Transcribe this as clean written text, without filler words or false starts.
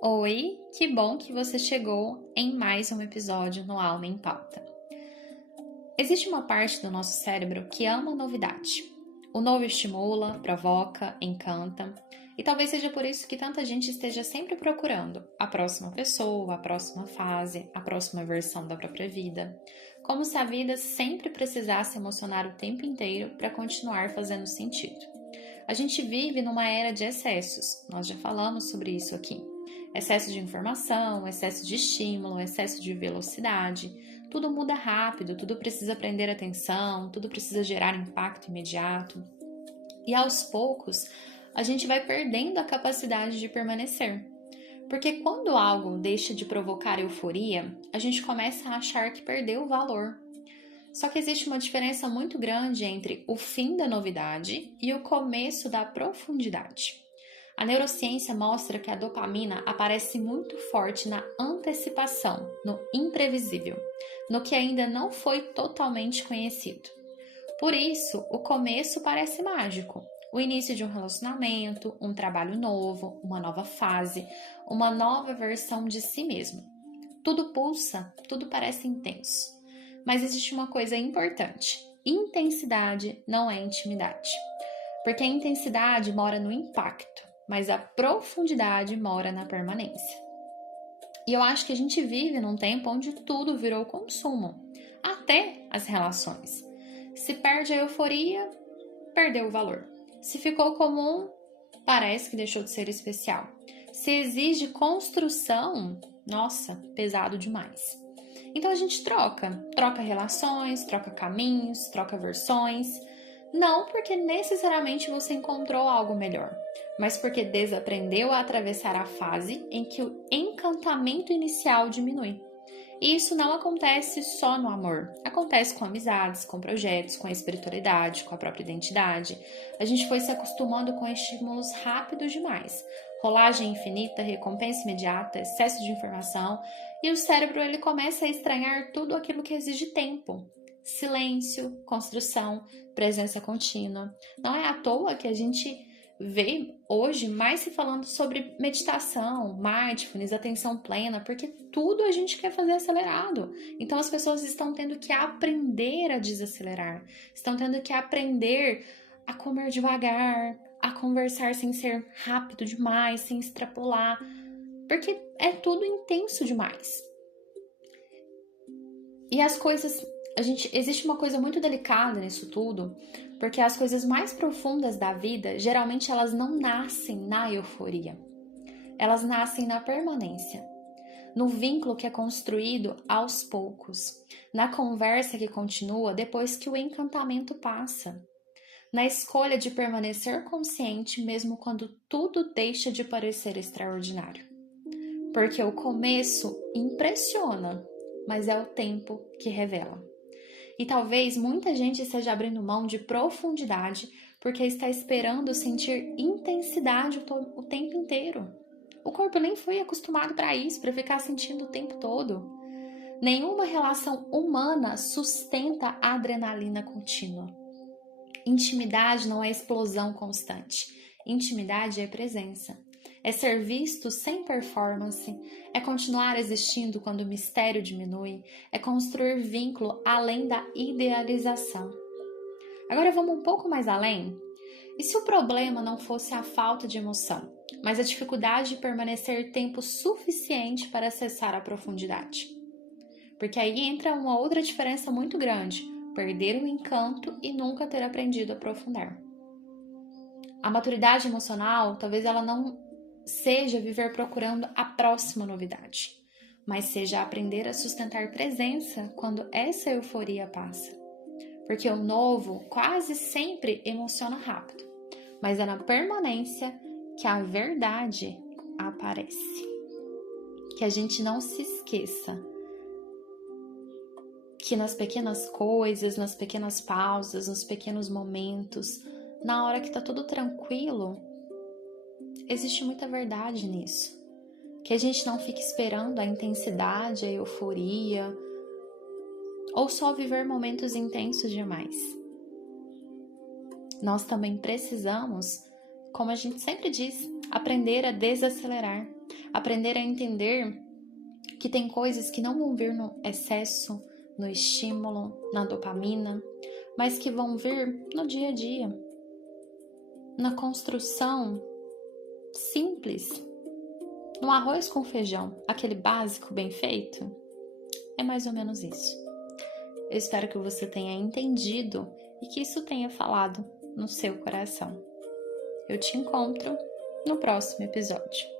Oi, que bom que você chegou em mais um episódio no Alma em Pauta. Existe uma parte do nosso cérebro que ama a novidade. O novo estimula, provoca, encanta, e talvez seja por isso que tanta gente esteja sempre procurando a próxima pessoa, a próxima fase, a próxima versão da própria vida, como se a vida sempre precisasse emocionar o tempo inteiro para continuar fazendo sentido. A gente vive numa era de excessos, nós já falamos sobre isso aqui. Excesso de informação, excesso de estímulo, excesso de velocidade. Tudo muda rápido, tudo precisa prender atenção, tudo precisa gerar impacto imediato. E aos poucos, a gente vai perdendo a capacidade de permanecer. Porque quando algo deixa de provocar euforia, a gente começa a achar que perdeu o valor. Só que existe uma diferença muito grande entre o fim da novidade e o começo da profundidade. A neurociência mostra que a dopamina aparece muito forte na antecipação, no imprevisível, no que ainda não foi totalmente conhecido. Por isso, o começo parece mágico. O início de um relacionamento, um trabalho novo, uma nova fase, uma nova versão de si mesmo. Tudo pulsa, tudo parece intenso. Mas existe uma coisa importante: intensidade não é intimidade. Porque a intensidade mora no impacto, mas a profundidade mora na permanência. E eu acho que a gente vive num tempo onde tudo virou consumo, até as relações. Se perde a euforia, perdeu o valor. Se ficou comum, parece que deixou de ser especial. Se exige construção, nossa, pesado demais. Então a gente troca relações, troca caminhos, troca versões. Não porque necessariamente você encontrou algo melhor, mas porque desaprendeu a atravessar a fase em que o encantamento inicial diminui. E isso não acontece só no amor, acontece com amizades, com projetos, com a espiritualidade, com a própria identidade. A gente foi se acostumando com estímulos rápidos demais. Rolagem infinita, recompensa imediata, excesso de informação, e o cérebro ele começa a estranhar tudo aquilo que exige tempo. Silêncio, construção, presença contínua. Não é à toa que a gente vê hoje mais se falando sobre meditação, mindfulness, atenção plena, porque tudo a gente quer fazer acelerado. Então as pessoas estão tendo que aprender a desacelerar, estão tendo que aprender a comer devagar, a conversar sem ser rápido demais, sem extrapolar, porque é tudo intenso demais. E as coisas, existe uma coisa muito delicada nisso tudo, porque as coisas mais profundas da vida, geralmente elas não nascem na euforia. Elas nascem na permanência, no vínculo que é construído aos poucos, na conversa que continua depois que o encantamento passa, na escolha de permanecer consciente mesmo quando tudo deixa de parecer extraordinário. Porque o começo impressiona, mas é o tempo que revela. E talvez muita gente esteja abrindo mão de profundidade porque está esperando sentir intensidade o tempo inteiro. O corpo nem foi acostumado para isso, para ficar sentindo o tempo todo. Nenhuma relação humana sustenta a adrenalina contínua. Intimidade não é explosão constante. Intimidade é presença. É ser visto sem performance, é continuar existindo quando o mistério diminui, é construir vínculo além da idealização. Agora vamos um pouco mais além? E se o problema não fosse a falta de emoção, mas a dificuldade de permanecer tempo suficiente para acessar a profundidade? Porque aí entra uma outra diferença muito grande: perder o encanto e nunca ter aprendido a aprofundar. A maturidade emocional, talvez ela não seja viver procurando a próxima novidade, mas seja aprender a sustentar presença quando essa euforia passa. Porque o novo quase sempre emociona rápido, mas é na permanência que a verdade aparece. Que a gente não se esqueça que nas pequenas coisas, nas pequenas pausas, nos pequenos momentos, na hora que tá tudo tranquilo, existe muita verdade nisso. Que a gente não fique esperando a intensidade, a euforia, ou só viver momentos intensos demais. Nós também precisamos, como a gente sempre diz, aprender a desacelerar. aprender a entender que tem coisas que não vão vir no excesso, no estímulo, na dopamina, mas que vão vir no dia a dia, na construção simples, no arroz com feijão, aquele básico bem feito. É mais ou menos isso. Eu espero que você tenha entendido e que isso tenha falado no seu coração. Eu te encontro no próximo episódio.